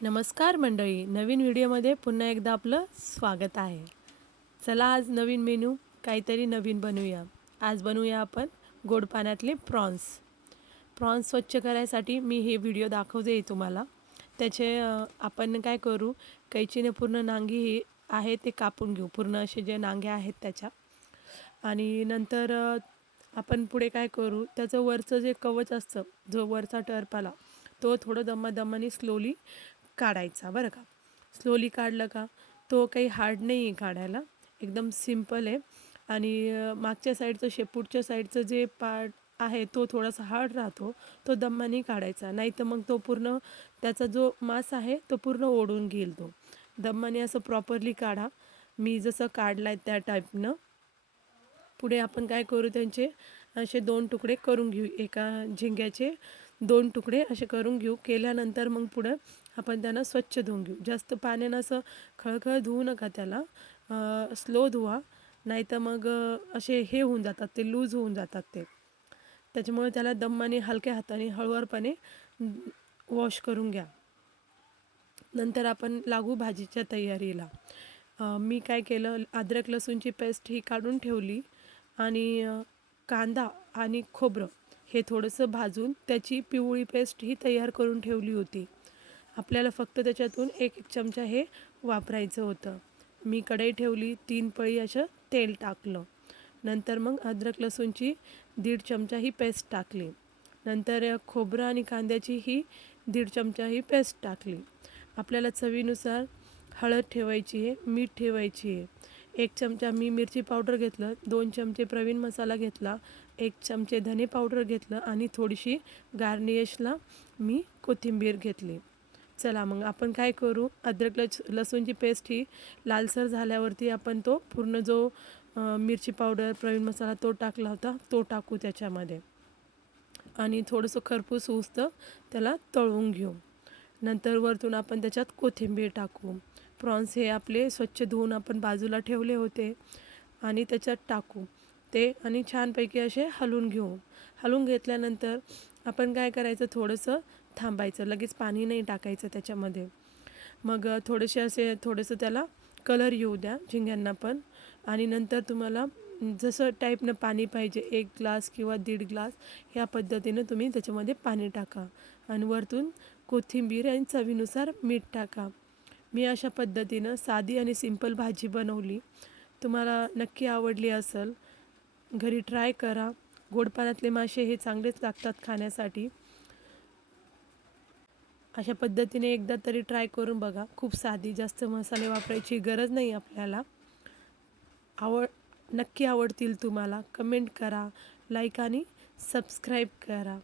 नमस्कार मंडळी, नवीन व्हिडिओमध्ये पुन्हा एकदा आपलं स्वागत आहे. चला आज नवीन मेनू काहीतरी नवीन बनवूया. आज बनवूया आपण गोड पाण्यातले प्रॉन्स. प्रॉन्स स्वच्छ करायसाठी मी हे व्हिडिओ दाखवते तुम्हाला. त्याचे आपण काय करू, कैचीने पूर्ण नांगी ही आहे ते कापून घेऊ, पूर्ण असे जे नांग्या आहेत त्याच्या. आणि नंतर आपण पुढे काय करू, त्याचं वरचं जे कवच असतं, जो वरचा टर्पाला, तो थोडं दमादमाने स्लोली काढायचा बरं का. स्लोली काढलं का तो काही हार्ड नाही आहे काढायला, एकदम सिम्पल आहे. आणि मागच्या साईडचं शेपूटच्या साईडचं जे पार्ट आहे तो थोडासा हार्ड राहतो, तो दमाने काढायचा. नाही तर मग तो पूर्ण त्याचा जो मांस आहे तो पूर्ण ओढून घेईल तो. दमाने असं प्रॉपरली काढा, मी जसं काढला आहे त्या टाईपनं. पुढे आपण काय करू, त्यांचे असे 2 तुकडे करून घेऊ, एका झिंग्याचे 2 तुकडे असे करून घेऊ. केल्यानंतर मग पुढं आपण त्यांना स्वच्छ धुवून घेऊ. जास्त पाण्यानं असं खळखळ धुवू नका त्याला, स्लो धुवा, नाहीतर मग असे हे होऊन जातात, ते लूज होऊन जातात ते. त्याच्यामुळे त्याला दमाने हलक्या हाताने हळूवारपणे वॉश करून घ्या. नंतर आपण लागू भाजीच्या तयारीला. मी काय केलं, अद्रक लसूणची पेस्ट ही काढून ठेवली आणि कांदा आणि खोबरं हे थोडंसं भाजून त्याची पिवळी पेस्ट ही तयार करून ठेवली होती. आपल्याला फक्त त्याच्यातून 1 चमचा हे वापरायचं होतं. मी कढई ठेवली, 3 पळी असं तेल टाकलं. नंतर मग अद्रक लसूणची 1.5 चमचा ही पेस्ट टाकली. नंतर खोबरं आणि कांद्याची ही 1.5 चमचा ही पेस्ट टाकली. आपल्याला चवीनुसार हळद ठेवायची आहे, मीठ ठेवायची आहे. 1 चमचा मी मिरची पावडर घेतलं, 2 चमचे प्रवीण मसाला घेतला, 1 चमचे धने पावडर घेतलं आणि थोडीशी गार्निशला मी कोथिंबीर घेतली. चला मग आपण काय करू, अद्रक लसूणची पेस्ट ही लालसर झाल्यावरती आपण तो पूर्ण जो मिरची पावडर, प्रवीण मसाला तो टाकला होता तो टाकू त्याच्यामध्ये आणि थोडंसं खरपूस होऊस्तर त्याला तळून घेऊ. नंतर वरतून आपण त्याच्यात कोथिंबीर टाकू. प्रॉन्स हे आपले स्वच्छ धुवून आपण बाजूला ठेवले होते आणि त्याच्यात टाकू ते आणि छानपैकी असे हलवून घेऊ. हलवून घेतल्यानंतर आपण काय करायचं, थोडंसं थांबायचं, लगेच पाणी नाही टाकायचं त्याच्यामध्ये. मग थोडंसं त्याला कलर येऊ द्या झिंग्यांना पण. आणि नंतर तुम्हाला जसं टाईपनं पाणी पाहिजे, 1 ग्लास किंवा 1.5 ग्लास ह्या पद्धतीनं तुम्ही त्याच्यामध्ये पाणी टाका आणि वरतून कोथिंबीर आणि चवीनुसार मीठ टाका. मी अशा पद्धतीनं साधी आणि सिंपल भाजी बनवली. तुम्हाला नक्की आवडली असेल, घरी ट्राय करा. गोड पाण्यातले मासे हे चांगलेच लागतात खाण्यासाठी. अशा पद्धतीने एकदा तरी ट्राय करून बघा. खूप साधी, जास्त मसाले वापरायची गरज नाही आपल्याला. नक्की आवडतील तुम्हाला. कमेंट करा, लाईक आणि सबस्क्राईब करा.